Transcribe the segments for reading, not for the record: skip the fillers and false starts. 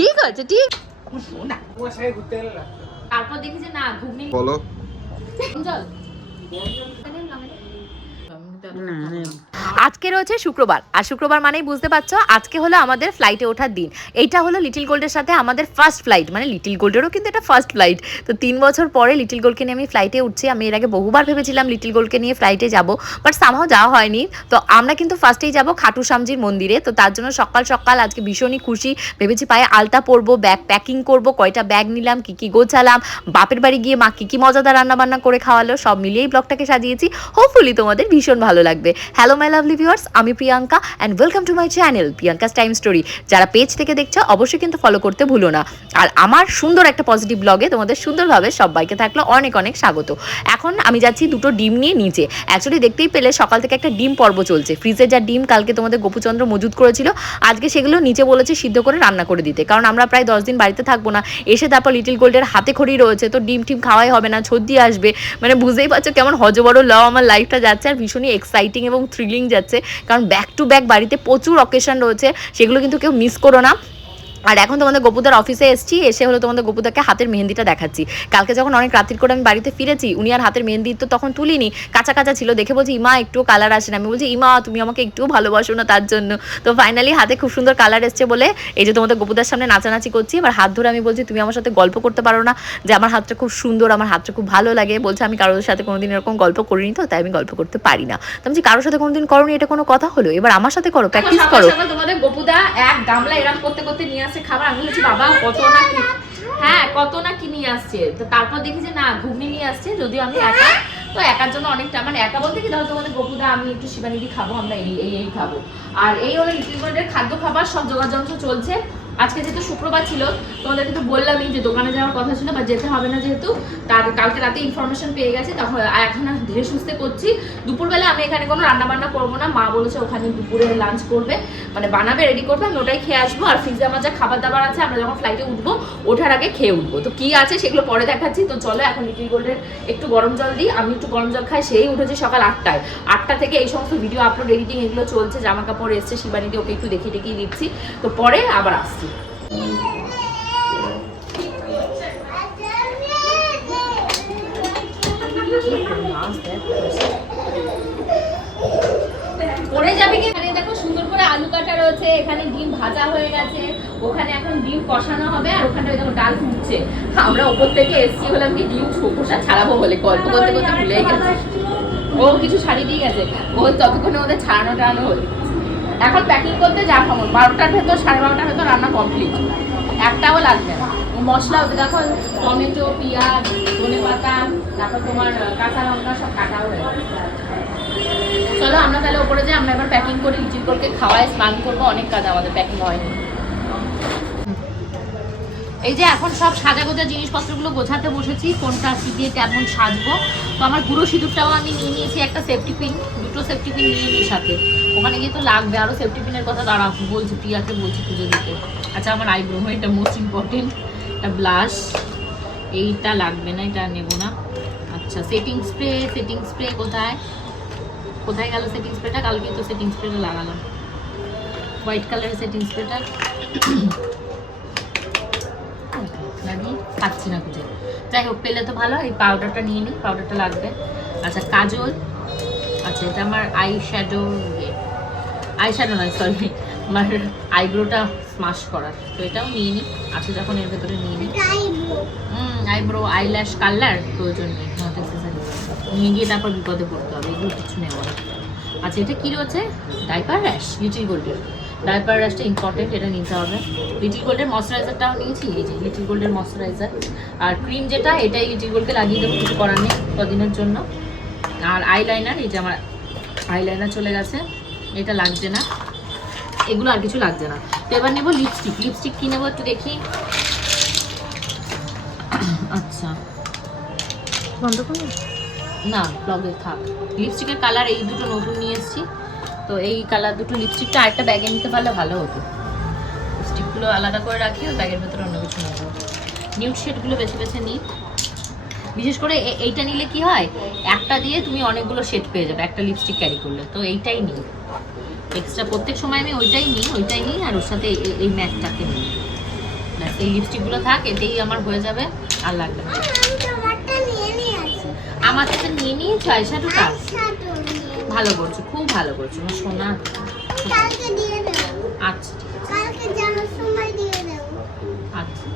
ঠিক আছে, ঠিক। তারপর দেখি যে না ঘুগনি বলো জল। আজকে রয়েছে শুক্রবার, আর শুক্রবার মানেই বুঝতে পারছো আজকে হলো আমাদের ফ্লাইটে ওঠার দিন। এইটা হলো লিটিল গোল্ডের সাথে আমাদের ফার্স্ট ফ্লাইট, মানে লিটিল গোল্ডেরও কিন্তু এটা ফার্স্ট ফ্লাইট। তো 3 বছর পরে লিটিল গোল্ডকে নিয়ে আমি ফ্লাইটে উঠছি। আমি এর আগে বহুবার ভেবেছিলাম লিটিল গোল্ডকে নিয়ে ফ্লাইটে যাব, বাট সামহাও যাওয়া হয়নি। তো আমরা কিন্তু ফার্স্টেই যাব খাটু শ্যামজির মন্দিরে। তো তার জন্য সকাল সকাল আজকে ভীষণই খুশি, ভেবেছি পায়ে আলতা পরবো, ব্যাগ প্যাকিং করব, কয়টা ব্যাগ নিলাম, কি কি গোছালাম, বাপের বাড়ি গিয়ে মা কি কি মজাদার রান্নাবান্না করে খাওয়ালো, সব মিলিয়েই ব্লগটাকে সাজিয়েছি। হোপফুলি তোমাদের ভীষণ ভালো লাগবে। হ্যালো মাই লাভলি ভিউয়ার্স, আমি Priyanka and welcome to my channel Priyanka's time story. যারা পেজ থেকে দেখছো অবশ্যই কিন্তু ফলো করতে ভুলো না। আর আমার সুন্দর একটা পজিটিভ ব্লগে তোমাদের সুন্দরভাবে সবাইকে থাকলো অনেক অনেক স্বাগত। এখন আমি যাচ্ছি দুটো ডিম নিয়ে নিচে। অ্যাকচুয়ালি দেখতেই পেলে সকাল থেকে একটা ডিম পর্ব চলছে। ফ্রিজে যা ডিম কালকে তোমাদের গোপুচন্দ্র মজুদ করেছিল, আজকে সেগুলো নিচে বলেছে সিদ্ধ করে রান্না করে দিতে, কারণ আমরা প্রায় 10 দিন বাড়িতে থাকবো না। এসে তারপর লিটিল গোল্ডের হাতে খড়ি রয়েছে, তো ডিম টিম খাওয়াই হবে না, সর্দি আসবে। মানে বুঝতেই পারছো কেমন হজবড় লাও আমার লাইফটা যাচ্ছে, আর ভীষণই এক্সাইটিং এবং থ্রিলিং যাচ্ছে, কারণ ব্যাক টু ব্যাক বাড়িতে প্রচুর অকেশন রয়েছে, সেগুলো কিন্তু কেউ মিস করো না। আর এখন তোমাদের গোপুদার অফিসে এসেছি, এসে হলো তোমাদের গোপুদাকে হাতের মেহেন্দিটা দেখাচ্ছি। কালকে যখন অনেক রাত্রির করে আমি বাড়িতে ফিরেছি, উনি আর হাতের মেহেন্দি তো তখন তুলিনি, কাঁচা কাঁচা ছিল, দেখে বলছি ইমা একটুও কালার আসে না। আমি বলছি ইমা তুমি আমাকে একটুও ভালোবাসো না তার জন্য। তো ফাইনালি হাতে খুব সুন্দর কালার এসছে বলে এই যে তোমাদের গোপুদার সামনে নাচানাচি করছি। এবার হাত ধরে আমি বলছি তুমি আমার সাথে গল্প করতে পারো না, যে আমার হাতটা খুব সুন্দর, আমার হাতটা খুব ভালো লাগে। বলছে আমি কারোর সাথে কোনোদিন এরকম গল্প করিনি, তো তাই আমি গল্প করতে পারি না। তো আমি কারোর সাথে কোনোদিন করোনি, এটা কোনো কথা হলো? এবার আমার সাথে করো, প্র্যাকটিস করো। তোমাদের গোপুদা এক গামলা এরকম করতে করতে নিয়ে আসছে খাবার। আমি বলছি বাবা কত না কি, হ্যাঁ কত না কি নিয়ে আসছে। তো তারপর দেখি যে না ঘুগনি নিয়ে আসছে, যদিও আমি একা, তো একার জন্য অনেকটা, মানে একা বলতে কি ধরো তোমাদের গোপুদা আমি একটু শিবানিদি খাবো, আমরা এই খাবো। আর এই হলো লিটিল গোল্ডের খাদ্য খাবার, সব যোগাযন্ত্র চলছে। আজকে যেহেতু শুক্রবার ছিল, তোমাদের কিন্তু বললামই যে দোকানে যাওয়ার কথা ছিল, বা যেতে হবে না, যেহেতু তার কালকে রাতে ইনফরমেশন পেয়ে গেছে, তখন এখন ধীরে সুস্থে করছি। দুপুরবেলা আমি এখানে কোনো রান্না বান্না করবো না, মা বলেছে ওখানে দুপুরে লাঞ্চ করবে, মানে বানাবে, রেডি করবে, আমি ওটাই খেয়ে আসবো। আর ফ্রিজে আমার যা খাবার দাবার আছে, আমরা যখন ফ্লাইটে উঠবো ওঠার আগে খেয়ে উঠবো। তো কি আছে সেগুলো পরে দেখাচ্ছি। তো চলো এখন লিটিল গোল্ডের একটু গরম জল দিই, আমি একটু গরম জল খাই। সেই উঠেছে সকাল 8টায়, 8টা থেকে এই সমস্ত ভিডিও আপলোড এডিটিং এগুলো চলছে, জামা কাপড় এসছে, শিবানীদি ওকে একটু দেখিয়ে দিচ্ছি। তো পরে আবার আসছি। পরে যাবে কি? এখানে দেখো সুন্দর করে আলু কাটা রয়েছে, এখানে ডিম ভাজা হয়ে গেছে, ওখানে এখন ডিম কষানো হবে, আর ওখানে দেখো ডাল ফুটছে। আমরা ওপর থেকে এসছি হলাম কি ডিম খোসা ছাড়াবো বলে, গল্প করতে করতে ভুলে গেছে। ও কিছু ছাড়িয়ে দিয়ে গেছে, ও ততক্ষণে ওদের ছাড়ানো টানো হলো। এখন প্যাকিং করতে যা খবর, 12টার ভেতর 12:30টার ভেতর রান্না কমপ্লিট, একটাও লাগবে না। মশলা ওদের দেখো টমেটো, পেঁয়াজ, ধনেপাতা, তারপর তোমার কাঁচা লঙ্কা সব কাটাও হয়ে গেছে। চলো আমরা তাহলে ওপরে যাই, আমরা এবার প্যাকিং করি, লিটিল গোল্ডকে খাওয়াই, স্নান করবো, অনেক কাজ আমাদের প্যাকিং হয়নি। এই যে এখন সব সাজা গোজা জিনিসপত্রগুলো গোছাতে বসেছি, কোনটা কি দিয়ে কেমন সাজবো। তো আমার গুঁড়ো সিঁদুরটাও আমি নিয়ে নিয়েছি, একটা সেফটি পিন, দুটো সেফটি পিন নিয়ে নিই সাথে, ওখানে গিয়ে তো লাগবে আরও সেফটি পিনের কথা। দাঁড়া বলছি, প্রিয়াকে বলছি পুজো দিতে। আচ্ছা আমার আইব্রো, এটা মোস্ট ইম্পর্টেন্ট, এটা ব্লাশ, এইটা লাগবে না, এটা নেবো না। আচ্ছা সেটিং স্প্রে কোথায় কোথায় গেল সেটিং স্প্রেটা? কালকেই তো সেটিং স্প্রেটা লাগালাম, হোয়াইট কালারের সেটিং স্প্রেটা লাগিয়ে পাচ্ছি না খুঁজে। যাই হোক পেলে তো ভালো, এই পাউডারটা নিয়ে নিই, পাউডারটা লাগবে। আচ্ছা কাজল, আচ্ছা এটা আমার আই শ্যাডো নয় সরি, আমার আইব্রোটা স্মাশ করার, তো এটাও নিয়ে নিই। আচ্ছা যখন এর ভেতরে নিয়ে নিই আইব্রো আইল্যাশ কালার প্রয়োজন নেই, নিয়ে গিয়ে তারপর বিপদে পড়তে হবে, এগুলো কিছু নেব না। আচ্ছা এটা কী রয়েছে? ডাইপার র্যাশ, লিটিল গোল্ডের ডাইপার র্যাশটা ইম্পর্টেন্ট, এটা নিতে হবে। লিটিল গোল্ডের ময়শ্চারাইজারটাও নিয়েছি, এই যে লিটিল গোল্ডের ময়শ্চারাইজার। আর ক্রিম যেটা, এটাই লিটিল গোল্ডকে লাগিয়ে দেবো, কিছু করার নেই কদিনের জন্য। আর আইলাইনার, এই যে আমার আইলাইনার চলে গেছে, এটা লাগছে না, এগুলো আর কিছু লাগছে না। তো এবার নেবো লিপস্টিক কী নেবো একটু দেখি। আচ্ছা বন্ধ করুন না, ব্লগে থাক। লিপস্টিকের কালার এই দুটো নতুন নিয়ে এসেছি, তো এই কালার দুটো লিপস্টিকটা আরেকটা ব্যাগে নিতে পারলে ভালো হতো। লিপস্টিকগুলো আলাদা করে রাখি, ওই ব্যাগের ভেতরে অন্য কিছু নেবো। নিউড শেডগুলো বেছে বেছে নিই, বিশেষ করে এইটা নিলে কি হয়, একটা দিয়ে তুমি অনেকগুলো শেড পেয়ে যাবে একটা লিপস্টিক ক্যারি করলে, তো এইটাই নিই। এক্সট্রা প্রত্যেক সময় আমি ওইটাই নিই আর ওর সাথে এই ম্যাটটাকে নিই। ব্যাস এই লিপস্টিকগুলো থাক, এতেই আমার হয়ে যাবে, আর লাগবে না। আমার কাছে নিয়ে নিয়েছো আইশ্যাডোটা? ভালো করছো, খুব ভালো করছো আমার সোনা। আচ্ছা আচ্ছা।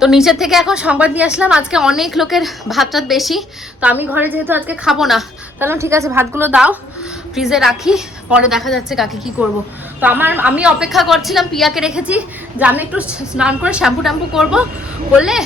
তো নিচের থেকে এখন সংবাদ নিয়ে আসলাম, আজকে অনেক লোকের ভাত টাত বেশি, তো আমি ঘরে যেহেতু আজকে খাবো না, তাহলে ঠিক আছে ভাতগুলো দাও, ফ্রিজে রাখি, পরে দেখা যাচ্ছে কাকে কি করব। তো আমি অপেক্ষা করছিলাম, পিয়াকে রেখেছি যে আমি একটু স্নান করে শ্যাম্পু ট্যাম্পু করবো, করলে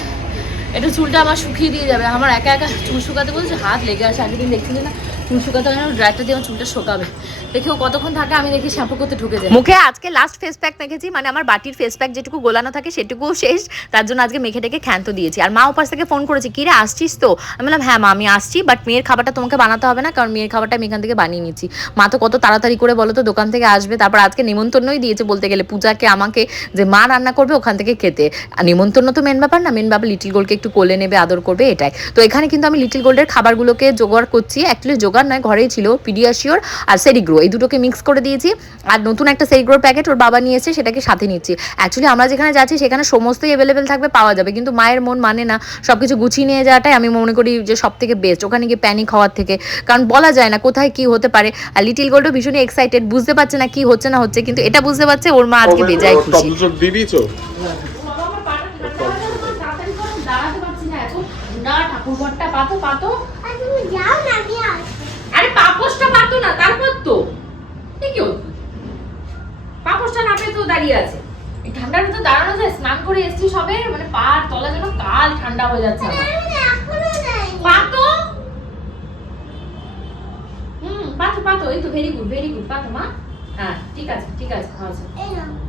একটু চুলটা আমার শুকিয়ে দিয়ে যাবে। আমার একা একা চুল শুকাতে বলছে, হাত লেগে আসে। আগের দিন দেখছিলি না চুল শুকাতে হয় না, ড্রাইটা দিয়ে আমার চুলটা শুকাবে। দেখি ও কতক্ষণ থাকে, আমি দেখি শ্যাম্পু করতে ঢুকে যায়। মুখে আজকে লাস্ট ফেস প্যাক মেখেছি, মানে আমার বাটির ফেস প্যাক যেটুকু গোলানো থাকে সেটুকুও শেষ, তার জন্য আজকে মেখে টেকে ক্ষান্ত দিয়েছি। আর মা ওপাশ থেকে ফোন করেছে, কিরে আসছিস তো? আমি বললাম হ্যাঁ মা আমি আসছি, বাট মেয়ের খাবারটা তোমাকে বানাতে হবে না, কারণ মেয়ের খাবারটা আমি এখান থেকে বানিয়ে নিচ্ছি। মা তো কত তাড়াতাড়ি করে বলো তো দোকান থেকে আসবে, তারপর আজকে নিমন্ত্রণই দিয়েছে বলতে গেলে পূজাকে আমাকে, যে মা রান্না করবে ওখান থেকে খেতে। আর নিমন্ত্রণ তো মেন ব্যাপার না, মেন ব্যাপার লিটিল গোল্ডকে একটু কোলে নেবে, আদর করবে, এটাই। তো এখানে কিন্তু আমি লিটিল গোল্ডের খাবারগুলোকে জোগাড় করছি, অ্যাকচুয়ালি জোগাড় নয়, ঘরেই ছিল পিডিয়াশিওর আর সেরিগ্রো, এই দুটোকে মিক্স করে দিয়েছি। আর নতুন একটা সেরিগ্রোর প্যাকেট ওর বাবা নিয়ে এসেছে, সেটাকে সাথে নিচ্ছি। অ্যাকচুয়ালি আমরা যেখানে যাচ্ছি সেখানে সমস্তই অ্যাভেলেবেল থাকবে, পাওয়া যাবে, কিন্তু মায়ের মন মানে না সবকিছু গুছিয়ে নিয়ে যাওয়াটাই আমি মনে করি যে সব থেকে বেস্ট, ওখানে গিয়ে প্যানিক হওয়ার থেকে, কারণ বলা যায় না কোথায় কি হতে পারে। আর লিটিল গোল্ডও ভীষণই এক্সাইটেড, বুঝতে পারছে না কি হচ্ছে না হচ্ছে, কিন্তু এটা বুঝতে পারছে ওর মা আজকে বেজায় খুশি। আরে পাপোশটা পাতো না, তারপর তো কি হতো, পাপোশটা না পেয়ে তো দাঁড়িয়ে আছে। এই ঠান্ডার ভিতর দাঁড়ানো যায়? স্নান করে এসছি সবে, মানে পার তলা যেন কাল ঠান্ডা হয়ে যাচ্ছে আমার। পাতো পাতো পাতো, এই তো ভেরি গুড পাতো মা। হ্যাঁ ঠিক আছে ঠিক আছে, আচ্ছা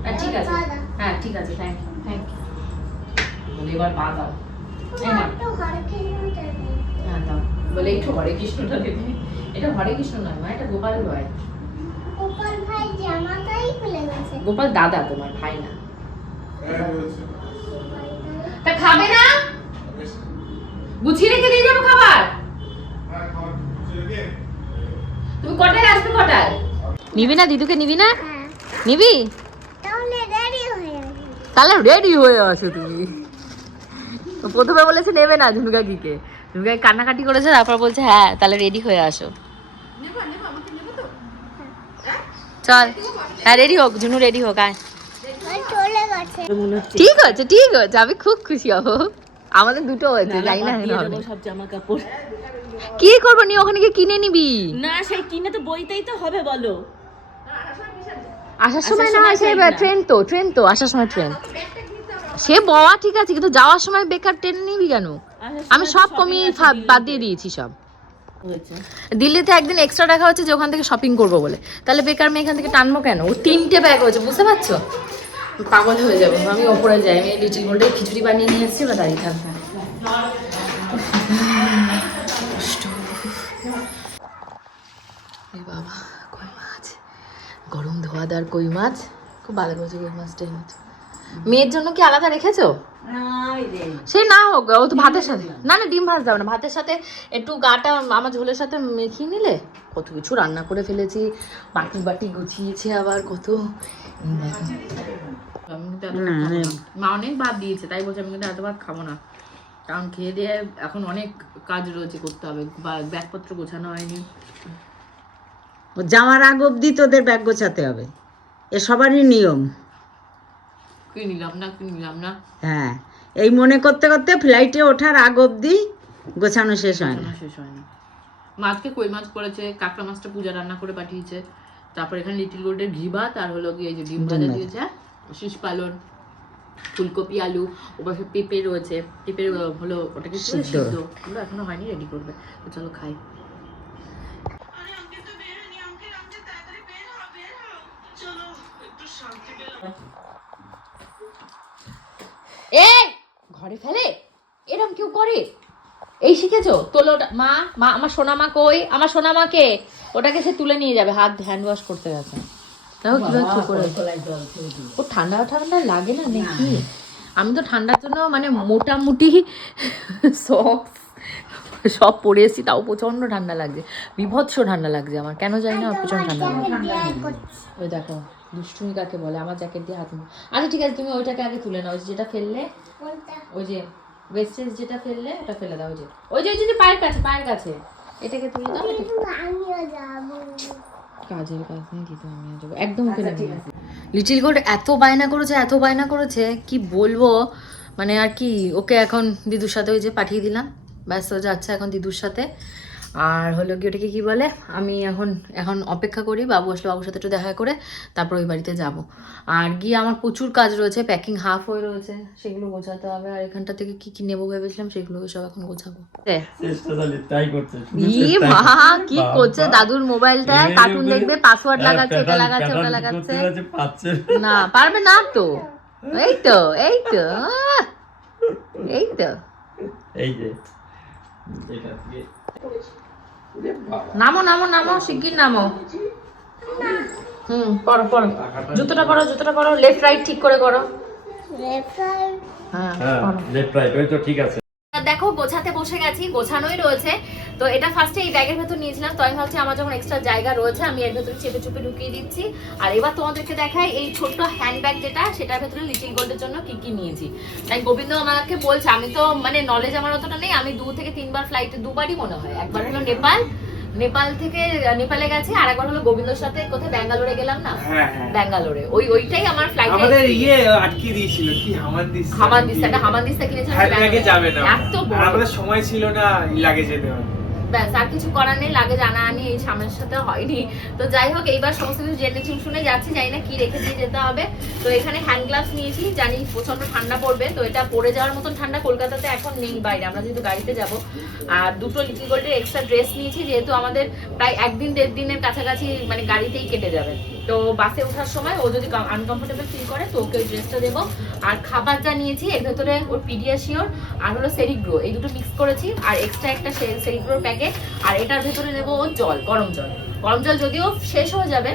হ্যাঁ ঠিক আছে, হ্যাঁ ঠিক আছে, থ্যাংক ইউ। এবার পা দাও, হ্যাঁ দাও, বলে একটু হরে কৃষ্ণটা দেবে। এটা হরে কৃষ্ণ নয় মা, এটা গোপাল ভাই। গোপাল ভাই জামাটাই খুলে গেছে। গোপাল দাদা, তোমার ভাই না। তা খাবে না? গুছিয়ে রেখে দিয়ে যাবো খাবার। তুমি কটায় আসবে? কটায় নিবি না? দিদুকে নিবি না? নিবি? তাহলে রেডি হয়ে যাবে। তাহলে রেডি হয়ে আসো তুমি। প্রথমে বলেছে নেবে না ঝুনুকা কিকে, ঝুনুকা কান্নাকাটি করেছে, তারপর বলছে হ্যাঁ তাহলে রেডি হয়ে আসো। চল হ্যাঁ রেডি হোক, ঝুনু রেডি হোক, আয়। চলে গেছে। ঠিক আছে ঠিক আছে, আমি খুব খুশি হবো। আমাদের দুটো হয়েছে, যাই না সব জামা কাপড় কি করবো, নিয়ে ওখানে গিয়ে কিনে নিবি না, সেই কিনে তো বইতেই তো হবে বলো। আসার সময় না, সে ট্রেন তো আসার সময় ট্রেন, সে বওয়া ঠিক আছে, কিন্তু যাওয়ার সময় বেকার ট্রেন নিবি কেন? আমি সব কমিয়ে বাদ দিয়ে দিয়েছি সব। দিল্লিতে একদিন এক্সট্রা রাখা হচ্ছে যে ওখান থেকে শপিং করবো বলে, তাহলে বেকার মেয়ে এখান থেকে টানবো কেন? ও 3টে ব্যাগ হয়েছে, বুঝতে পারছো? পাগল হয়ে যাবো। আমি ওপরে যাই, আমি লিটিল গোল্ডের খিচুড়ি বানিয়ে নিয়ে এসেছি, ওরা দাঁড়িয়ে থাকবে। বাবা কই মাছ, গরম ধোয়াদার কই মাছ, খুব ভালো করেছে কই মাছটা এনেছে। মেয়ের জন্য কি আলাদা রেখেছো? সে না হোক, ও তো ভাতের সাথে, না না ডিম ভাজ দাও না, ভাতের সাথে একটু গাটা আমার ঝোলের সাথে মেখিয়ে নিলে। কত কিছু রান্না করে ফেলেছি, বাটি গুছিয়েছে আবার কত। মা অনেক ভাত দিয়েছে, তাই বলছে আমি কিন্তু এত ভাত খাবো না, কারণ খেয়ে দিয়ে এখন অনেক কাজ রয়েছে করতে হবে, ব্যাগপত্র গোছানো হয়নি। যাওয়ার আগ অব্দি তোদের ব্যাগ গোছাতে হবে, এ সবারই নিয়ম। কি নিলাম না হ্যাঁ, এই মনে করতে করতে ফ্লাইটে ওঠার আগ অব্দি গোছানো শেষ হয় না। মাছকে কই মাছ করেছে, কাঁকড়া মাছটা পূজা রান্না করে পাঠিয়েছে, তারপর এখানে লিটিল গোল্ডের ঘি ভাত আর হলো গিয়ে এই যে ডিম ভাজা দিয়েছে, শীষ পালন, ফুলকপি আলু, ওপাশে পেঁপে রয়েছে, পেঁপের হলো ওটাকে সিদ্ধ, ওগুলো এখনো হয়নি, রেডি করবে। তো চলো খাই। এই ঘরে ফেলে, এরকম কেউ করে? এই শিখেছো? তোলো ওটা। মা মা আমার সোনামা কই? আমার সোনামাকে ওটাকে সে তুলে নিয়ে যাবে, হাত হ্যান্ড ওয়াশ করতে গেছে। দেখো কিভাবে কি করে। ও ঠান্ডা ঠান্ডা লাগে না নাকি? আমি তো ঠান্ডার জন্য মানে মোটামুটি সক্স সব পরে এসেছি, তাও প্রচণ্ড ঠান্ডা লাগছে, বিভৎস ঠান্ডা লাগছে আমার, কেন জানি না প্রচণ্ড ঠান্ডা লাগছে। ওই দেখো দুষ্টুমি কাকে বলে, আমার জ্যাকেট দিয়ে হাত মুখ। আচ্ছা ঠিক আছে, তুমি ওইটাকে আগে তুলে নাও, যেটা ফেললে, ওই যে ওয়েস্টেজ যেটা ফেললে ওটা ফেলে দাও, ওই যে পায়ের কাছে এটাকে তুলে দাও। আমিও যাবো। কাজের কাজ নেই দিতে, আমিও যাবো একদম। লিটিল গোল্ড এত বায়না করেছে কি বলবো, মানে আর কি, ওকে এখন দিদুর সাথে ওই যে পাঠিয়ে দিলাম, ব্যাস ও যাচ্ছে এখন দিদুর সাথে। আর হলো কি ওটাকে কি বলে, আমি এখন অপেক্ষা করি বাবু আসলে, বাবুর সাথে একটু দেখা করে তারপর ওই বাড়িতে যাব। আর গিয়ে আমার প্রচুর কাজ রয়েছে, প্যাকিং হাফ হয়ে রয়েছে, সেগুলো গোছাতে হবে। আর এখানটা থেকে কি কি নেবো ভেবেছিলাম সেগুলো সব এখন গোছাবো। কি করছে দাদুর মোবাইলটা, কার্টুন দেখবে, পাসওয়ার্ড লাগাচ্ছে, এটা লাগাচ্ছে, ওটা লাগাচ্ছে, না পারবে না তো, এই তো এই যে নামো শিগগির নামো। পড়ো জুতোটা পরো, লেফট রাইট ঠিক করে করো। হ্যাঁ লেফট রাইট, ওই তো ঠিক আছে। দেখো গোছাতে বসে গেছি, গোছানোই রয়েছে। তো এটা ফার্স্টে এই ব্যাগের ভেতর নিয়েছিলাম, তো আমি ভাবছি আমার যখন এক্সট্রা জায়গা রয়েছে আমি এর ভেতরে চেপে চুপে ঢুকিয়ে দিচ্ছি। আর এবার তোমাদেরকে দেখাই এই ছোট্ট হ্যান্ড ব্যাগ যেটা, সেটার ভেতরে লিটিল গোল্ডের জন্য কি কি নিয়েছি। তাই গোবিন্দ আমাকে বলছে, আমি তো মানে নলেজ আমার অতটা নেই, আমি 2 থেকে 3 বার ফ্লাইটে, 2বারই মনে হয়, একবার হলো নেপালে গেছি, আর একবার হলো গোবিন্দর সাথে কোথায় ব্যাঙ্গালোরে গেলাম না, ব্যাঙ্গালোরে ওইটাই আমার ফ্লাইট। আমাদের আটকে দিয়েছিল কি হামানদিস্তা কিনেছিলাম, এত বড়, আমাদের সময় ছিল না লাগে যেতে হবে, ব্যাস আর কিছু করার নেই, লাগে জানা আনি এই সামনের সাথে হয়নি। তো যাই হোক এইবার সমস্ত কিছু জেনে শুনে যাচ্ছি, জানি না কি রেখে দিয়ে যেতে হবে। তো এখানে হ্যান্ড গ্লাভস নিয়েছি, জানি প্রচন্ড ঠান্ডা পড়বে, তো এটা পরে যাওয়ার মতন ঠান্ডা কলকাতাতে এখন নেই বাইরে, আমরা যেহেতু গাড়িতে যাব। আর 2টো লিটিল গোল্ডের এক্সট্রা ড্রেস নিয়েছি, যেহেতু আমাদের প্রায় 1-1.5 দিনের কাছাকাছি মানে গাড়িতেই কেটে যাবে। তো বাসে ওঠার সময় ও যদি আনকমফোর্টেবল ফিল করে তো ওকে ওই ড্রেসটা দেবো। আর খাবার যা নিয়েছি এর ভেতরে ওর পিডিয়াশিওর আর হলো সেরিগ্রো, এই দুটো মিক্স করেছি, আর এক্সট্রা একটা সেরিগ্রোর প্যাকেট। আর এটার ভেতরে নেবো ও গরম জল যদিও শেষ হয়ে যাবে,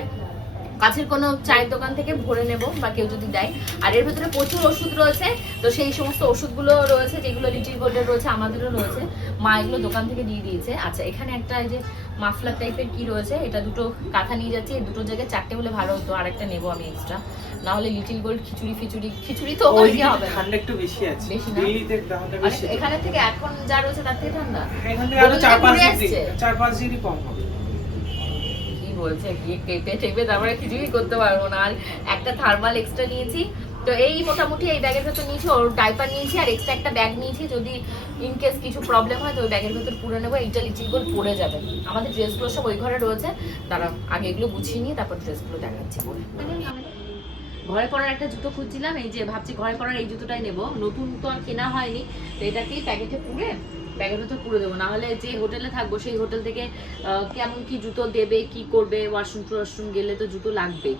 কাছের কোনো চায়ের দোকান থেকে ভরে নেব বা কেউ যদি দেয়। আর এর ভেতরে প্রচুর ওষুধ রয়েছে, তো সেই সমস্ত ওষুধগুলো রয়েছে যেগুলো লিটিল গোল্ডের রয়েছে, আমাদেরও রয়েছে, মা এগুলো দোকান থেকে দিয়ে দিয়েছে। আচ্ছা এখানে একটা এই যে মাফলার টাইপের কি রয়েছে, এটা 2টো কাঁথা নিয়ে যাচ্ছি, এই 2টোর জায়গায় 4টে হলে ভালো হতো, আর একটা নেবো আমি এক্সট্রা, না হলে লিটিল গোল্ড খিচুড়ি তো ওইদিকে হবে, ঠান্ডা একটু বেশি আছে, বেশি না এখানে থেকে এখন যা রয়েছে তার থেকে ঠান্ডা, এখান থেকে আরো 4-5 ডিগ্রি কম হবে। বলছে গিয়ে কেঁপে তারপরে কিছুই করতে পারবো না। আর একটা থার্মাল এক্সট্রা নিয়েছি, তো এই মোটামুটি এই ব্যাগের ভেতর নিয়েছি, ওর ডাইপার নিয়েছি, আর এক্সট্রা একটা ব্যাগ নিয়েছি, যদি ইনকেস কিছু প্রবলেম হয় তো ওই ব্যাগের ভেতর পুরে নেবো। এইটা লিটিল গোল্ড পরে যাবে। আমাদের ড্রেসগুলো সব ওই ঘরে রয়েছে, তারা আগে এগুলো গুছিয়ে নিয়ে তারপর ড্রেসগুলো দেখাচ্ছি পরে। ঘরে পরার একটা জুতো খুঁজছিলাম, এই যে ভাবছি ঘরে পরার এই জুতোটাই নেবো, নতুন তো আর কেনা হয়নি, তো এটাকেই প্যাকেটে পুরে ব্যাগের ভেতর পুরো দেবো, না হলে যে হোটেলে থাকবো সেই হোটেল থেকে কেমন কি জুতো দেবে, কি করবে, ওয়াশরুম গেলে তো জুতো লাগবে।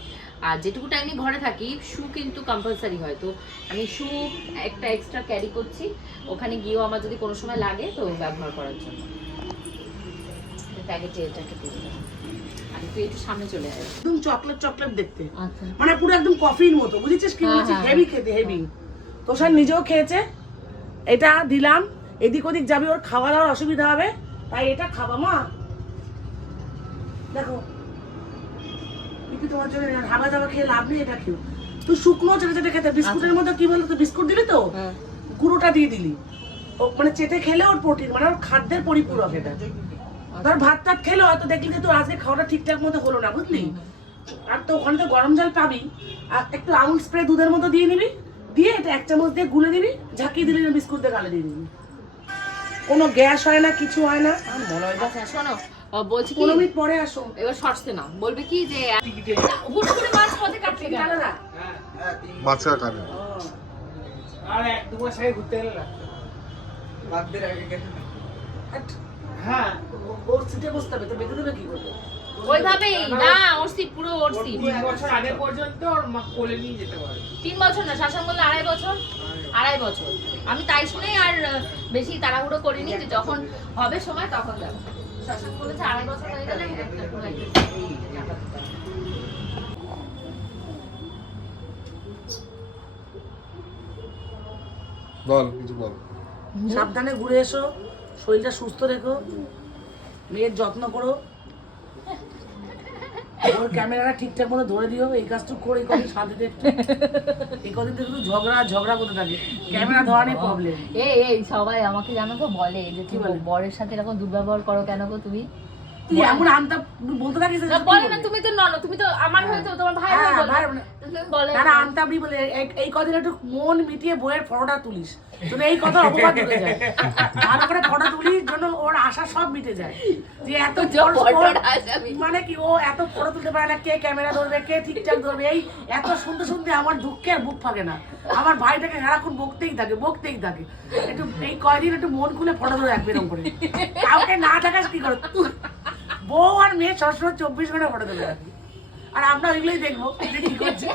আর যেটুকু টাইমে ঘরে থাকি শু কিন্তু কম্পালসারি হয়, তো আমি শু একটা এক্সট্রা ক্যারি করছি, ওখানে গিয়েও আমার যদি কোনো সময় লাগে তো ব্যবহার করার জন্য। প্যাকেটে এটাকে দিয়ে দেবো, আর তুই একটু সামনে চলে আসবে। একদম চকলেট দেখতে, আচ্ছা মানে পুরো একদম কফির মতো, বুঝেছিস কি বলছি, হেভি খেতে, হেভি। তো স্যার নিজেও খেয়েছে, এটা দিলাম, এদিক ওদিক যাবি, ওর খাওয়া দাওয়ার অসুবিধা হবে, তাই এটা খাবা মা। দেখো কিন্তু তোমার জন্য হাবা দাবা খেয়ে লাভ নেই, এটা খেও। তুই শুকনো চেটে খেতে, বিস্কুটের মধ্যে কি বলতো, বিস্কুট দিলি তো গুঁড়োটা দিয়ে দিলি, ও মানে চেটে খেলে ওর প্রোটিন, মানে ওর খাদ্যের পরিপূরক এটা। ধর ভাত টাত খেলে হয়তো দেখলি যে তোর আজকে খাওয়াটা ঠিকঠাক মতো হলো না, বুঝলি। আর তো ওখানে তো গরম জল পাবি, আর একটু আমুল স্প্রে দুধের মতো দিয়ে নিবি, দিয়ে এটা 1 চামচ দিয়ে গুলে দিবি, ঝাঁকিয়ে দিলি, বিস্কুট দিয়ে গালে দিয়ে দিবি, কোনো গ্যাস হয় না, কিছু হয় না। আচ্ছা শোনো, বলছি কি 15 মিনিট পরে আসো, এবার শর্টসে না বলবে কি যে হুট করে মাছ পথে কাটছে কেন? না মাছটা কাটে আর 1-2 মাস আগে ঘুরতে গেলে বাদদের আগে কেন? হ্যাঁ ওর সিটে বসতে হবে, তো বেঁধে দেবে কি করবে? ওইভাবেই না, ওর সিট পুরো ওর সিট। 3 বছর আগে পর্যন্ত ওর মা কোলে নিয়ে যেতে পারে। 3 বছর না, শাসন বললো 2.5 বছর, 2.5 বছর। আমি তাই শুনেই আর বেশি তাড়াহুড়ো করিনি, যে যখন হবে সময় তখন যাবো। শাসন বলেছে 2.5 বছর হয়ে গেলে বল, কিছু বল। সাবধানে ঘুরে এসো, শরীরটা সুস্থ রেখো, মেয়ের যত্ন করো, ওর ক্যামেরাটা ঠিকঠাক মতো ধরে দিও। এই কাজটুকু করে কদিন শান্তিতে একটু, এই কদিন তো শুধু ঝগড়া করতে থাকে, ক্যামেরা ধরা নিয়ে প্রবলেম। এই সবাই আমাকে জানো তো বলে যে কি তুমি বলে? বরের সাথে এরকম দুর্ব্যবহার করো কেন গো তুমি? তুই এমন আনতা বলতে থাকিস যে না, কি বলে বলে? না, তুমি তো নন, তুমি তো আমার হয়তো তোমার ভাই হ্যাঁ, হয়ে বলে। ভাই বলে। তো তুমি বলে না আনতাবড়ি বলে এই কদিন একটু মন মিটিয়ে বইয়ের ফটোটা তুলিস, তোর এই কথা অপবাদ তুলে যায়, ভালো করে ফটো তুলিস জন্য ওর আশা সব মিটে যায়। যে এত মানে কি ও এত ফটো তুলতে পারে না, কে ক্যামেরা ধরবে, কে ঠিকঠাক ধরবে, এই এত শুনতে শুনতে আমার দুঃখে আর বুক ফাঁকে না। আমার ভাইটাকে সারাক্ষণ বকতেই থাকে। একটু এই কয়দিন একটু মন খুলে ফটো ধরে রাখবে এরকম করে, কাউকে না দেখাস কি করে তুই। বউ আর মেয়ে সবসময় 24 ঘন্টা ফটো তুলে রাখবি, আর আমরা ওইগুলোই দেখবো যে কি করছে।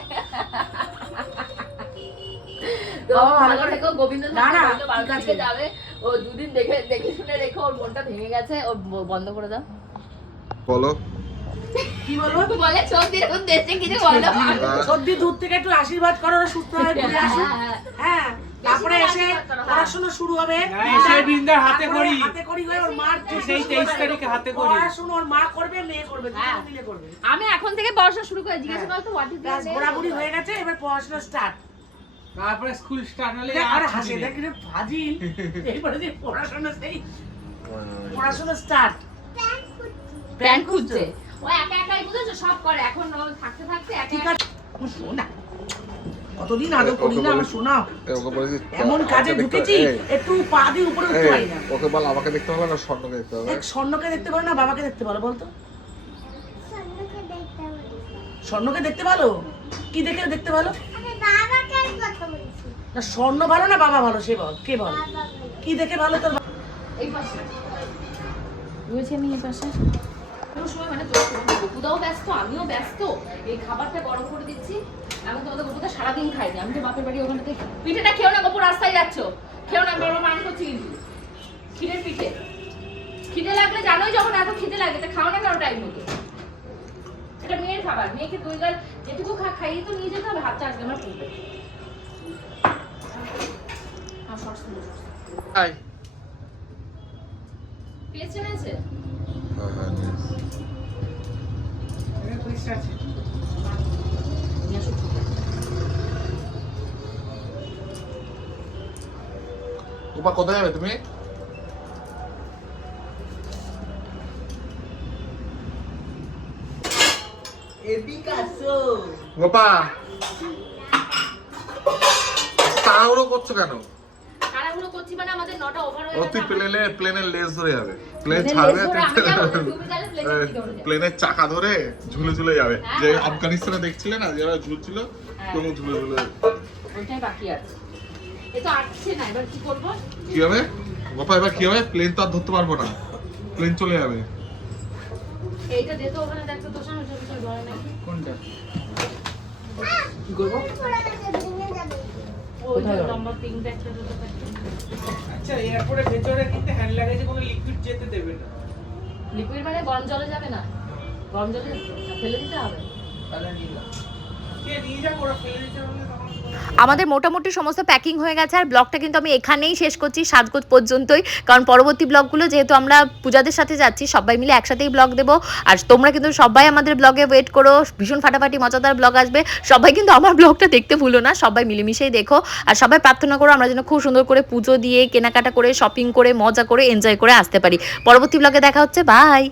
ভালো থেকো, গোবিন্দ না, না, থাকবে, ঠিক বাড়ির আছে। দিকে যাবে, ও দুদিন দেখে শুনে রেখো, ওর মনটা ভেঙে গেছে, ও বন্ধ করে দাও। বলো কি বলবো? বলে সর্দি এখন দেশে কিছু বলো। সর্দি দূর থেকে একটু আশীর্বাদ করো, ওরা সুস্থ হয়ে ঘুরে আসুক। হ্যাঁ, তারপরে এসে পড়াশোনা শুরু হবে। না, এসে বৃন্দার হাতে তারপরে করি। হাতে করি হয়ে ওর মার সেই 23 তারিখে হাতে করি। পড়াশোনা ওর মা করবে, মেয়ে করবে, দুজনে মিলে করবে। আমি এখন থেকে পড়াশোনা শুরু করে জিজ্ঞাসা করো তো হোয়াট ইজ ব্যাস ঘোরাঘুরি হয়ে গেছে, এবার পড়াশোনা স্টার্ট। তারপরে স্কুল স্টার্ট হলে আর হাসি দেখ রে ফাজিল, এইবারে যে পড়াশোনা সেই পড়াশোনা স্টার্ট। প্যান খুঁজছে, ও একা একাই বুঝেছো সব করে, এখন ও থাকতে একা ঠিক আছে, ও শোনা কতদিন আগে করি না আমার শোনা, ওকে বলে যে এমন কাজে ঢুকেছি একটু পা দিয়ে উপরে উঠতে পারি না। ওকে বল আমাকে দেখতে হবে না, স্বর্ণকে দেখতে হবে। এক স্বর্ণকে দেখতে পারো না বাবাকে দেখতে পারো বলতো? স্বর্ণকে দেখতে পারি। স্বর্ণকে দেখতে ভালো, কি দেখে দেখতে ভালো? আমি বাবাকে কথা বলছি। না স্বর্ণ ভালো না বাবা ভালো, সে বল কে বল, বাবা বলে। কি দেখে ভালো তোর? এই পাশে রয়েছে, আমি এই পাশে কোনো সময় মানে গপুদাও ব্যস্ত, আমিও ব্যস্ত, এই খাবারটা গরম করে দিচ্ছি। আমি তোমাদের গপুদা সারাদিন খাইনি, আমি তো বাপের বাড়ি ওখানে থেকে পিঠেটা খেও না, গপু রাস্তায় যাচ্ছ খেও না, বড় মান করছি কিন্তু ক্ষীরের পিঠে। খিদে লাগলে জানোই যখন এত খিদে লাগে তা খাও না কেন টাইম মতো। এটা মেয়ের খাবার, মেয়েকে দুই গাল যেটুকু খাইয়ে তো নিয়ে যেতে হবে, হাতটা আজকে আমার পড়বে। হাই পেয়েছে নিয়েছে হ্যাঁ এটা পরিষ্কার আছে। নিয়ে আসো। তোমার কোথায় যাবে তুমি? গোপা তাড়াহুড়ো করছো কেন? তাড়াহুড়ো করছি মানে আমাদের 9টা ওভার হয়ে ও গেছে। তুই প্লেনের লেজ ধরে যাবে, প্লেন প্লেনের ছাড়বে, লেজ ধরে আমি যাবো না, তুমি তাহলে প্লেনের কি ধরে যাবে? প্লেনের চাকা ধরে ঝুলে ঝুলে যাবে। হ্যাঁ। যে আফগানিস্তানে দেখছিলে না যারা ঝুলছিল, হ্যাঁ। তুমি ঝুলে ঝুলে ওইটাই বাকি আছে। এ তো আটছে না, এবার কি করবো? কি হবে গোপা? এবার কি হবে? প্লেন তো আর ধরতে পারবো না, প্লেন চলে যাবে। এইটা দে তো, ওখানে দেখতো দোষা হচ্ছে কিছু ধরে নাই। কোনটা? কি করবো? পড়ে গেছে, ভেঙে যাবে। ওই যে লম্বা পিঙ্ক একটা দুটো থাকে। আচ্ছা এয়ারপোর্টের ভেতরে কিন্তু হ্যান্ড লাগেজে কোনো লিকুইড যেতে দেবে না। লিকুইড মানে গরম জলে যাবে না, গরম জলে ফেলে দিতে হবে। তাহলে নিলাম। কে নিয়ে যাবো, ওরা ফেলে দিতে হবে তখন। আমাদের মোটামুটি সমস্ত প্যাকিং হয়ে গেছে, আর ব্লগটা কিন্তু আমি এখানেই শেষ করছি, সাজগোজ পর্যন্তই, কারণ পরবর্তী ব্লগগুলো যেহেতু আমরা পূজাদের সাথে যাচ্ছি সবাই মিলে একসাথেই ব্লগ দেবো। আর তোমরা কিন্তু সবাই আমাদের ব্লগে ওয়েট করো, ভীষণ ফাটাফাটি মজাদার ব্লগ আসবে। সবাই কিন্তু আমার ব্লগটা দেখতে ভুলো না, সবাই মিলেমিশেই দেখো। আর সবাই প্রার্থনা করো আমরা যেন খুব সুন্দর করে পুজো দিয়ে কেনাকাটা করে শপিং করে মজা করে এনজয় করে আসতে পারি। পরবর্তী ব্লগে দেখা হচ্ছে, বাই।